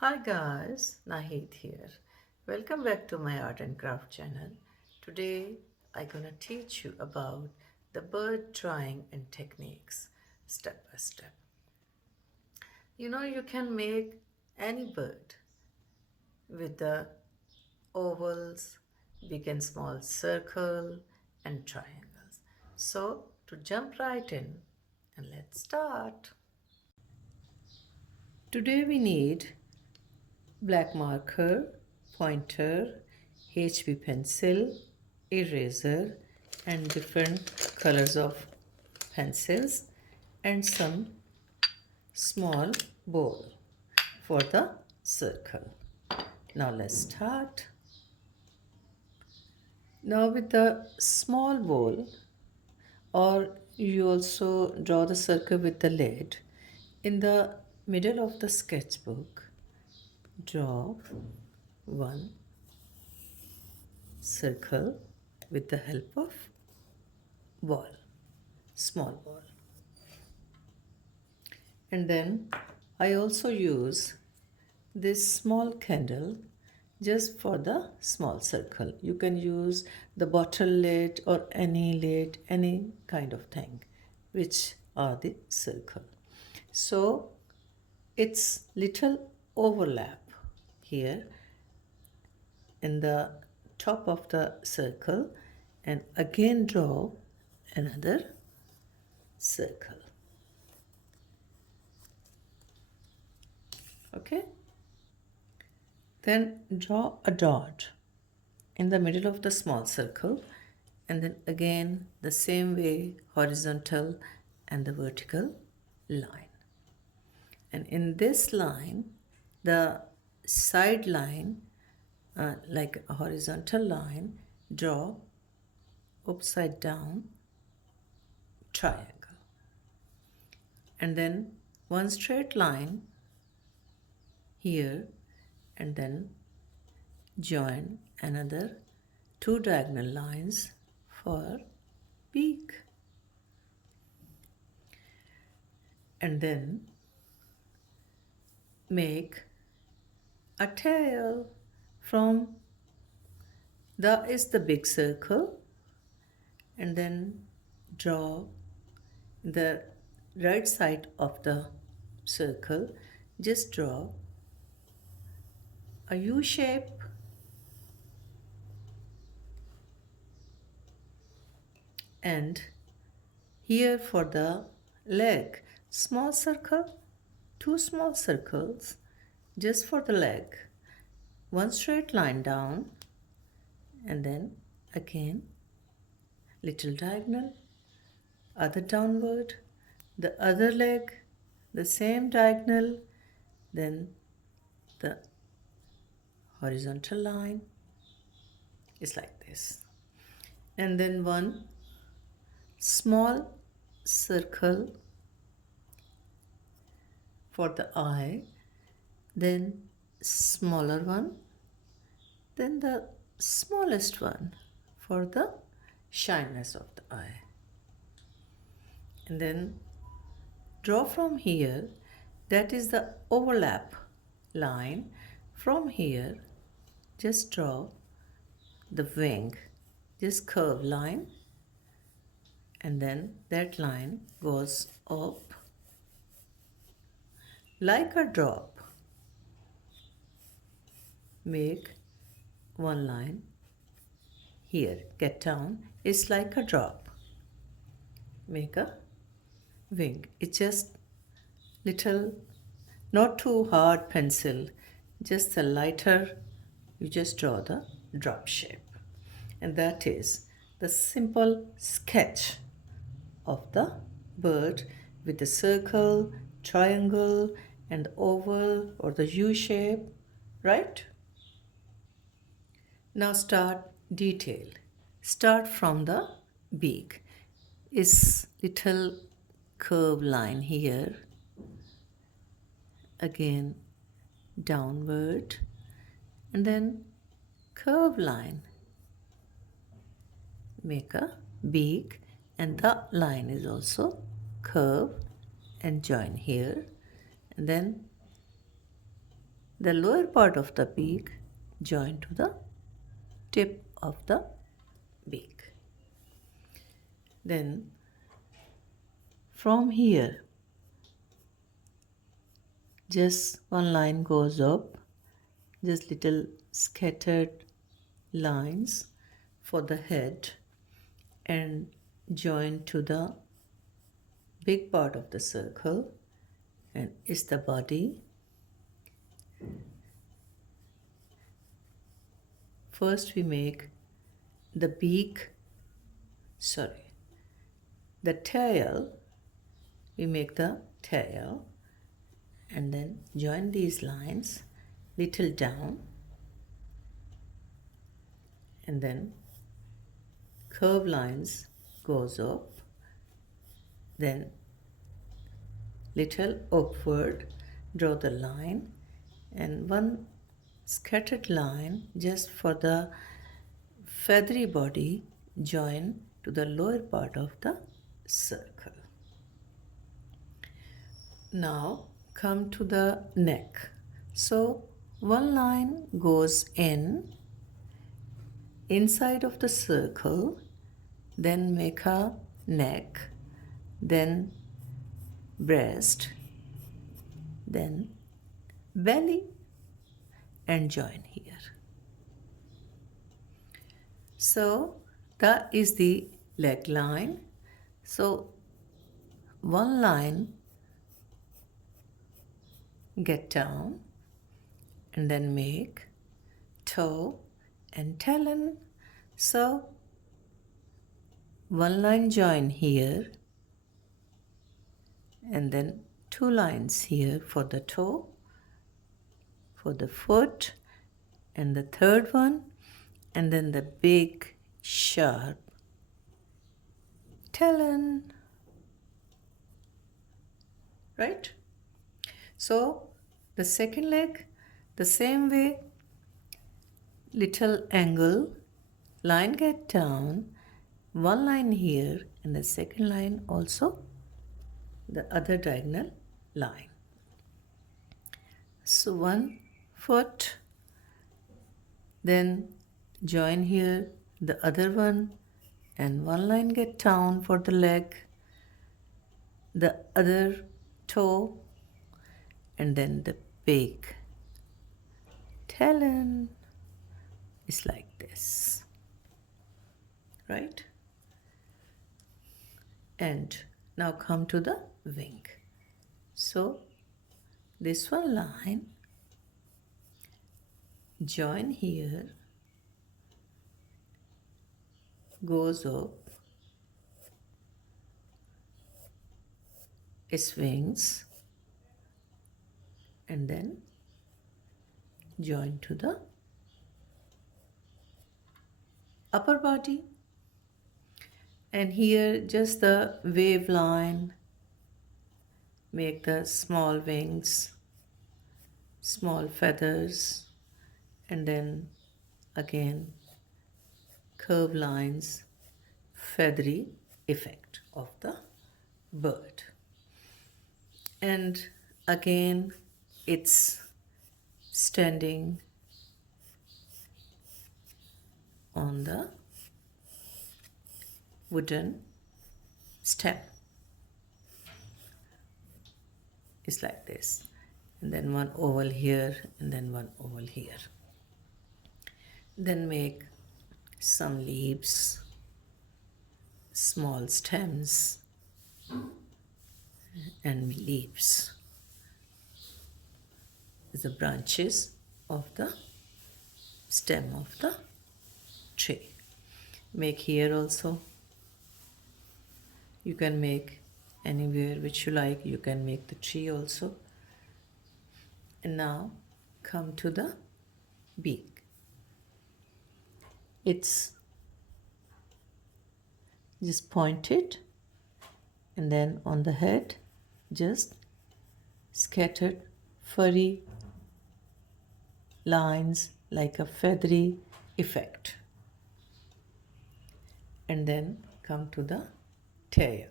Hi guys, Nahid here. Welcome back to my art and craft channel. Today I'm gonna teach you about the bird drawing and techniques step by step. You can make any bird with the ovals, big and small circle and triangles. So to jump right in and let's start. Today we need black marker, pointer, HB pencil, eraser, and different colors of pencils, and some small bowl for the circle. Now let's start. Now with the small bowl, or you also draw the circle with the lid, in the middle of the sketchbook, draw one circle with the help of ball, small ball. And then I also use this small candle just for the small circle. You can use the bottle lid or any lid, any kind of thing, which are the circle. So it's little overlap here in the top of the circle, and again draw another circle. Okay, then draw a dot in the middle of the small circle, and then again the same way horizontal and the vertical line. And in this line, the side line, like a horizontal line, draw upside down triangle, and then one straight line here, and then join another two diagonal lines for beak, and then make a tail from the is the big circle, and then draw the right side of the circle, just draw a U shape, and here for the leg, small circle, two small circles just for the leg, one straight line down, and then again little diagonal, other downward, the other leg, the same diagonal, then the horizontal line is like this, and then one small circle for the eye, then smaller one, then the smallest one for the shyness of the eye, and then draw from here, that is the overlap line. From here just draw the wing, just curve line, and then that line goes up like a drop. Make one line here, get down, it's like a drop. Make a wing, it's just little, not too hard pencil, just a lighter, you just draw the drop shape. And that is the simple sketch of the bird with the circle, triangle, and oval or the U shape, right? Now start detail. Start from the beak. Is little curve line here, again downward, and then curve line, make a beak, and the line is also curve and join here, and then the lower part of the beak join to the tip of the beak. Then from here, just one line goes up, just little scattered lines for the head and join to the big part of the circle, and is the body. First we make the the tail, we make the tail and then join these lines little down and then curve lines goes up, then little upward, draw the line and one scattered line just for the feathery body join to the lower part of the circle. Now come to the neck. So one line goes inside of the circle, then make a neck, then breast, then belly and join here. So that is the leg line. So one line get down and then make toe and talon. So one line join here and then two lines here for the toe, for the foot, and the third one, and then the big sharp talon, right? So the second leg, the same way, little angle, line get down, one line here, and the second line also the other diagonal line. So one foot, then join here the other one, and one line get down for the leg, the other toe, and then the big talon is like this, right? And now come to the wing. So this one line join here, goes up, its wings, and then join to the upper body, and here just the wave line, make the small wings, small feathers, and then again curve lines, feathery effect of the bird. And again it's standing on the wooden stem. It's like this, and then one oval here and then one oval here. Then make some leaves, small stems and leaves, the branches of the stem of the tree. Make here also, you can make anywhere which you like, you can make the tree also. And now come to the beak. It's just pointed, and then on the head just scattered furry lines like a feathery effect. And then come to the tail.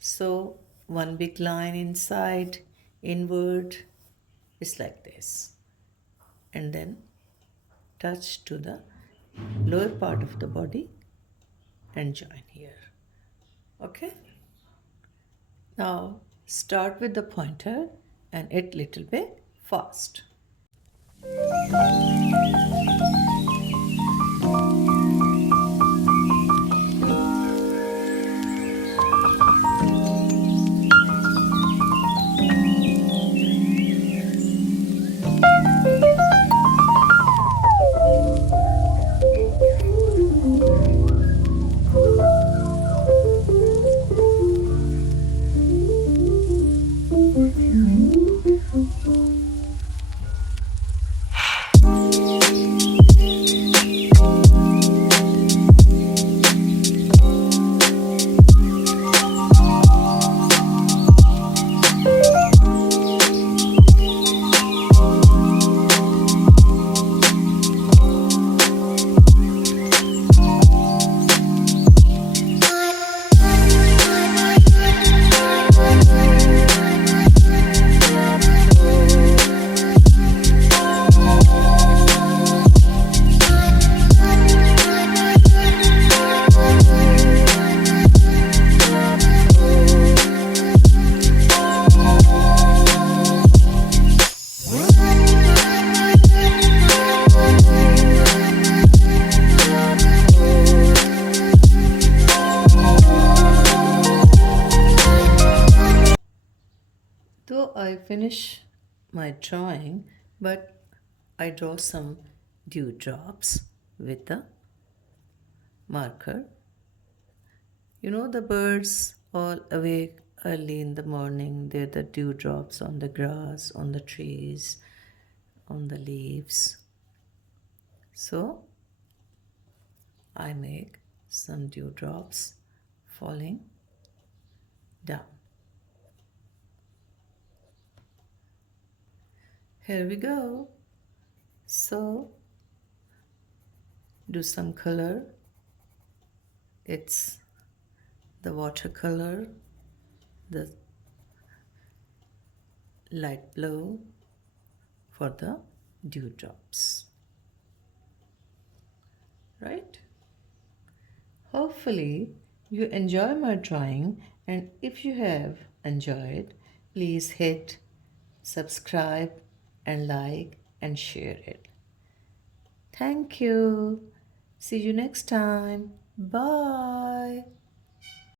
So one big line inside, inward is like this. and then touch to the lower part of the body and join here. Okay? Now start with the pointer and it little bit fast. Though I finish my drawing, but I draw some dewdrops with the marker. You know, the birds all awake early in the morning, they're the dewdrops on the grass, on the trees, on the leaves. So I make some dewdrops falling down. Here we go. So do some color. It's the watercolor, the light blue for the dewdrops. Right? Hopefully you enjoy my drawing, and if you have enjoyed, please hit subscribe and like and share it. Thank you. See you next time. Bye.